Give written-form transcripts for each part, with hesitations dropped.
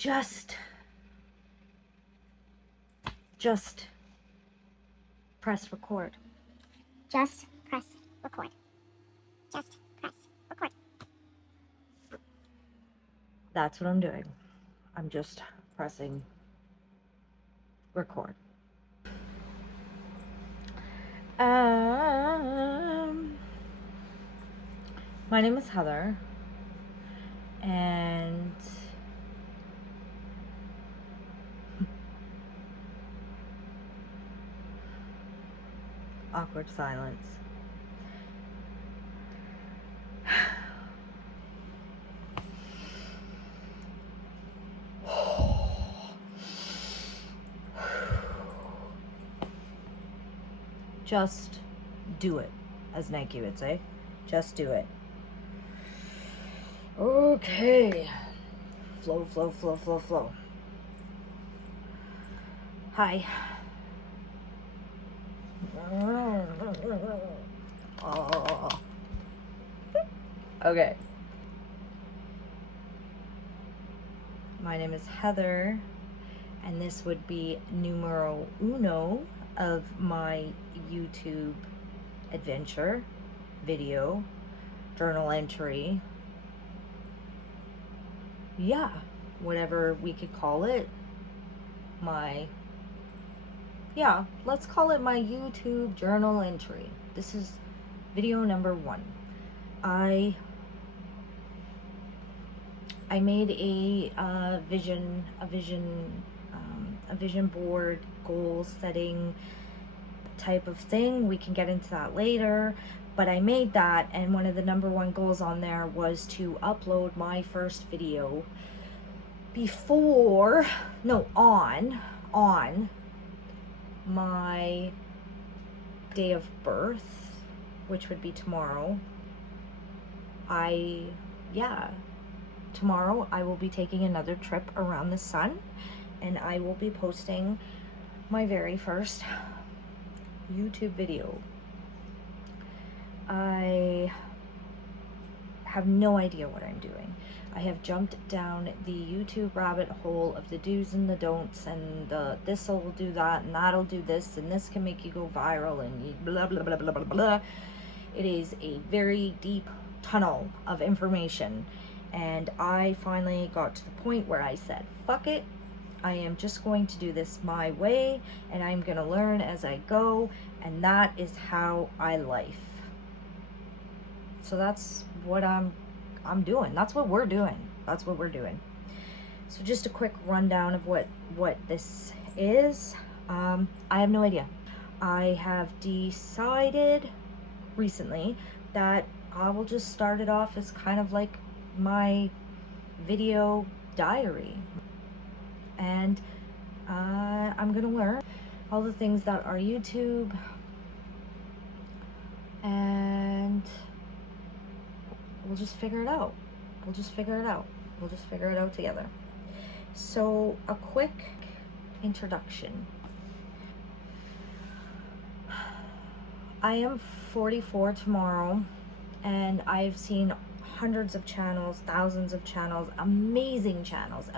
Just press record. Just press record. Just press record. That's what I'm doing. I'm just pressing record. My name is Heather, and awkward silence. Just do it, as Nike would say. Just do it. Okay. Flow, flow, flow, flow, flow. Hi. Oh. Okay. My name is Heather, and this would be numero uno of my YouTube adventure, video, journal entry. Yeah, whatever we could call it. Let's call it my YouTube journal entry. This is video number 1. I made a vision board, goal setting type of thing. We can get into that later, but I made that, and one of the number 1 goals on there was to upload my first video on my day of birth, which would be tomorrow. Tomorrow I will be taking another trip around the sun, and I will be posting my very first YouTube video. I have no idea what I'm doing. I have jumped down the YouTube rabbit hole of the do's and the don'ts, and this'll do that, and that'll do this, and this can make you go viral, and blah blah blah blah blah blah. It is a very deep tunnel of information, and I finally got to the point where I said, fuck it, I am just going to do this my way, and I'm gonna learn as I go, and that is how I life. So that's what I'm doing. That's what we're doing. So just a quick rundown of what this is. I have no idea. I have decided recently that I will just start it off as kind of like my video diary, and I'm gonna learn all the things that are YouTube, and we'll just figure it out. We'll just figure it out together. So a quick introduction. I am 44 tomorrow, and I've seen hundreds of channels, thousands of channels, amazing channels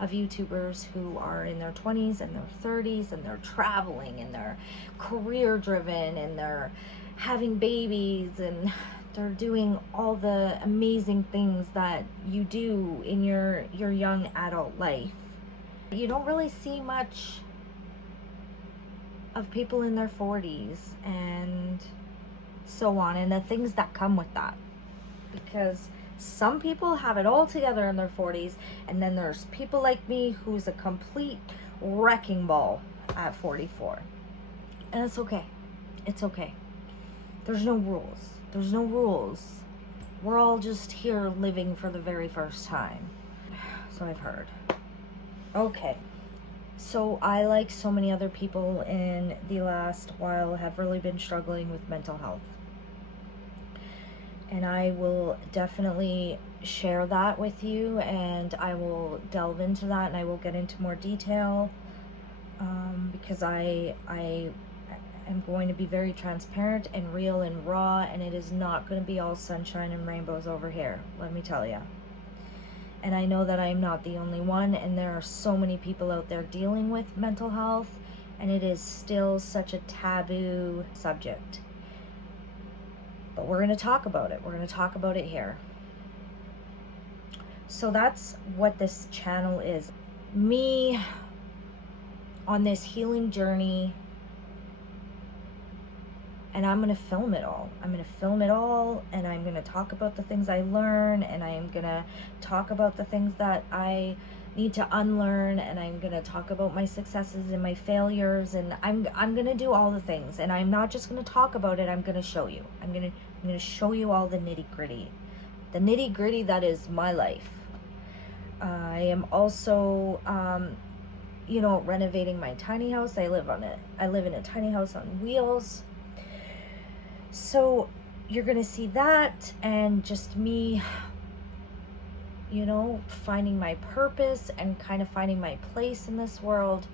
of YouTubers who are in their 20s and their 30s, and they're traveling, and they're career driven, and they're having babies, and they're doing all the amazing things that you do in your young adult life. You don't really see much of people in their 40s and so on, and the things that come with that, because some people have it all together in their 40s, and then there's people like me who's a complete wrecking ball at 44, and it's okay. There's no rules. We're all just here living for the very first time, so I've heard. Okay, so I, like so many other people in the last while, have really been struggling with mental health, and I will definitely share that with you, and I will delve into that, and I will get into more detail, because I am going to be very transparent and real and raw, and it is not going to be all sunshine and rainbows over here, let me tell you. And I know that I'm not the only one, and there are so many people out there dealing with mental health, and it is still such a taboo subject. But we're going to talk about it. We're going to talk about it here. So that's what this channel is. Me on this healing journey, and I'm going to film it all. I'm going to film it all, and I'm going to talk about the things I learn, and I'm going to talk about the things that I need to unlearn, and I'm going to talk about my successes and my failures, and I'm going to do all the things. And I'm not just going to talk about it, I'm going to show you. I'm going to show you all the nitty-gritty. The nitty-gritty that is my life. I am also you know, renovating my tiny house. I live in a tiny house on wheels. So you're gonna see that, and just me, you know, finding my purpose and kind of finding my place in this world,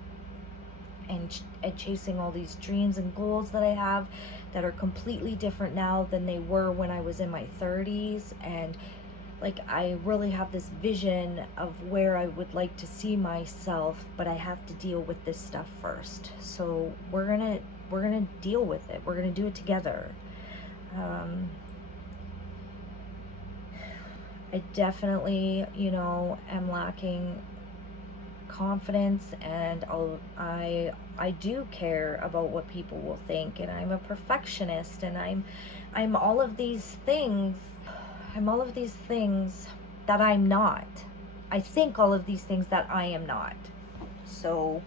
and chasing all these dreams and goals that I have that are completely different now than they were when I was in my 30s. And like, I really have this vision of where I would like to see myself, but I have to deal with this stuff first. So we're gonna deal with it. We're gonna do it together. I definitely, you know, am lacking confidence, and I do care about what people will think, and I'm a perfectionist, and I'm all of these things. I'm all of these things that I'm not. I think all of these things that I am not. So,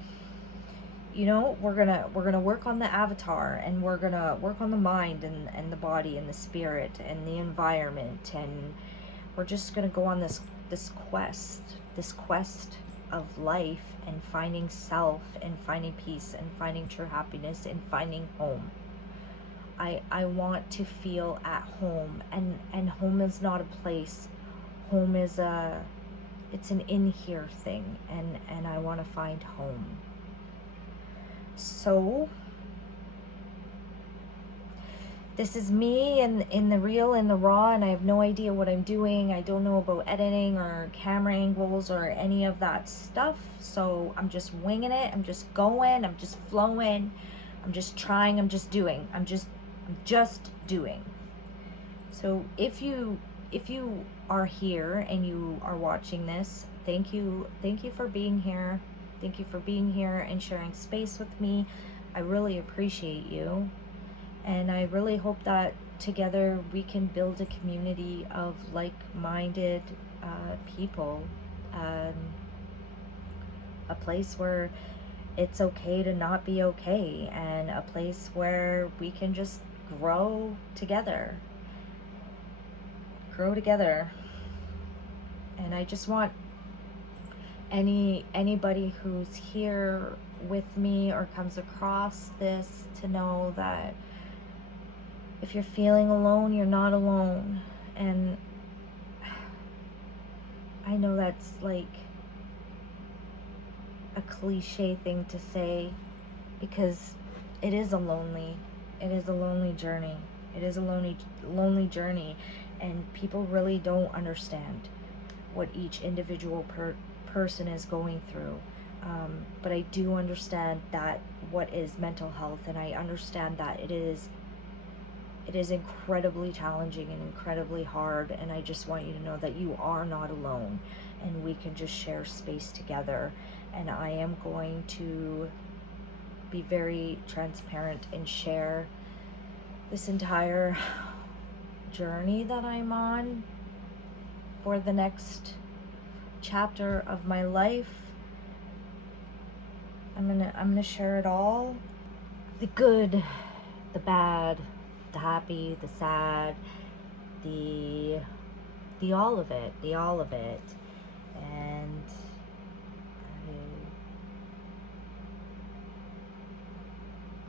you know, we're gonna work on the avatar, and we're gonna work on the mind and the body and the spirit and the environment, and we're just gonna go on this quest of life, and finding self, and finding peace, and finding true happiness, and finding home. I want to feel at home, and home is not a place. Home is it's an in here thing, and I want to find home. So this is me in the real and the raw, and I have no idea what I'm doing. I don't know about editing or camera angles or any of that stuff. So I'm just winging it. I'm just going. I'm just flowing. I'm just trying. I'm just doing. I'm just doing. So if you are here and you are watching this, thank you for being here. Thank you for being here and sharing space with me. I really appreciate you, and I really hope that together we can build a community of like-minded people, a place where it's okay to not be okay, and a place where we can just grow together. And I just want anybody who's here with me or comes across this to know that if you're feeling alone, you're not alone. And I know that's like a cliche thing to say, because it is a lonely journey. It is a lonely journey, and people really don't understand what each individual person is going through. But I do understand that what is mental health, and I understand that it is incredibly challenging and incredibly hard, and I just want you to know that you are not alone, and we can just share space together. And I am going to be very transparent and share this entire journey that I'm on for the next chapter of my life. I'm gonna share it all. The good, the bad, the happy, the sad, the all of it, and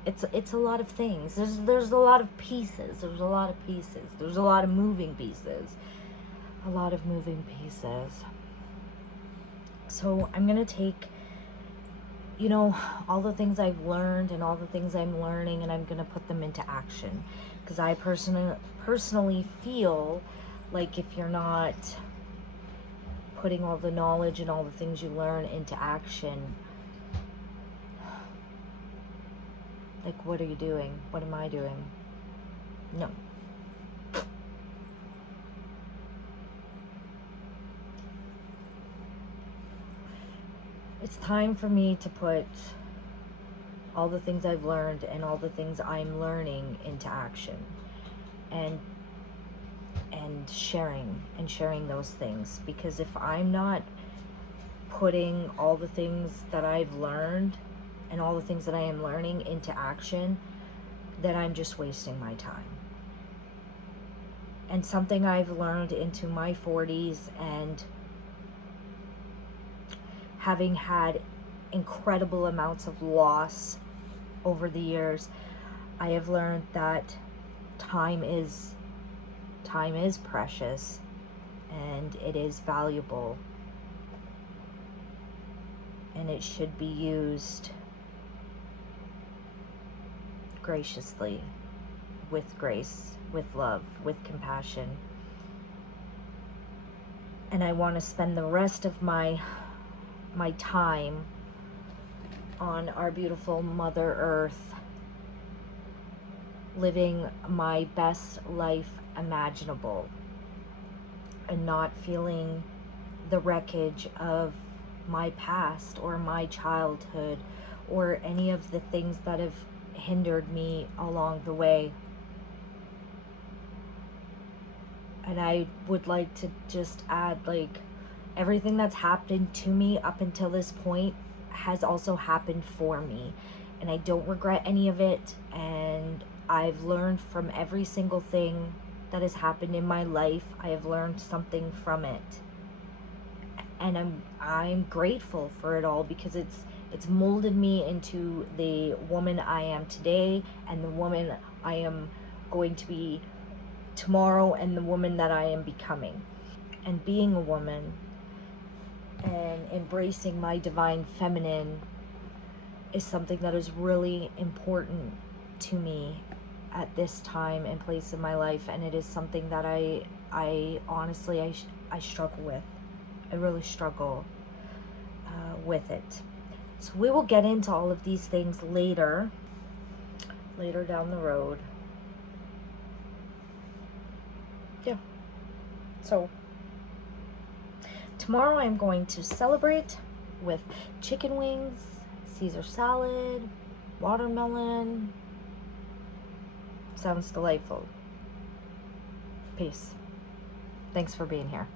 it's a lot of things. There's a lot of pieces. There's a lot of moving pieces. So I'm gonna take, you know, all the things I've learned and all the things I'm learning, and I'm gonna put them into action, because I personally feel like if you're not putting all the knowledge and all the things you learn into action. Like, what are you doing? What am I doing? No. It's time for me to put all the things I've learned and all the things I'm learning into action, and sharing those things, because if I'm not putting all the things that I've learned and all the things that I am learning into action, then I'm just wasting my time. And something I've learned into my 40s, and having had incredible amounts of loss over the years, I have learned that time is precious and it is valuable, and it should be used graciously, with grace, with love, with compassion. And I want to spend the rest of my time on our beautiful Mother Earth, living my best life imaginable, and not feeling the wreckage of my past or my childhood or any of the things that have hindered me along the way. And I would like to just add, like, everything that's happened to me up until this point has also happened for me, and I don't regret any of it, and I've learned from every single thing that has happened in my life. I have learned something from it, and I'm grateful for it all, because it's molded me into the woman I am today, and the woman I am going to be tomorrow, and the woman that I am becoming. And being a woman and embracing my divine feminine is something that is really important to me at this time and place in my life, and it is something that I honestly I struggle with. I really struggle with it. So we will get into all of these things later down the road. Yeah. So tomorrow I'm going to celebrate with chicken wings, Caesar salad, watermelon. Sounds delightful. Peace. Thanks for being here.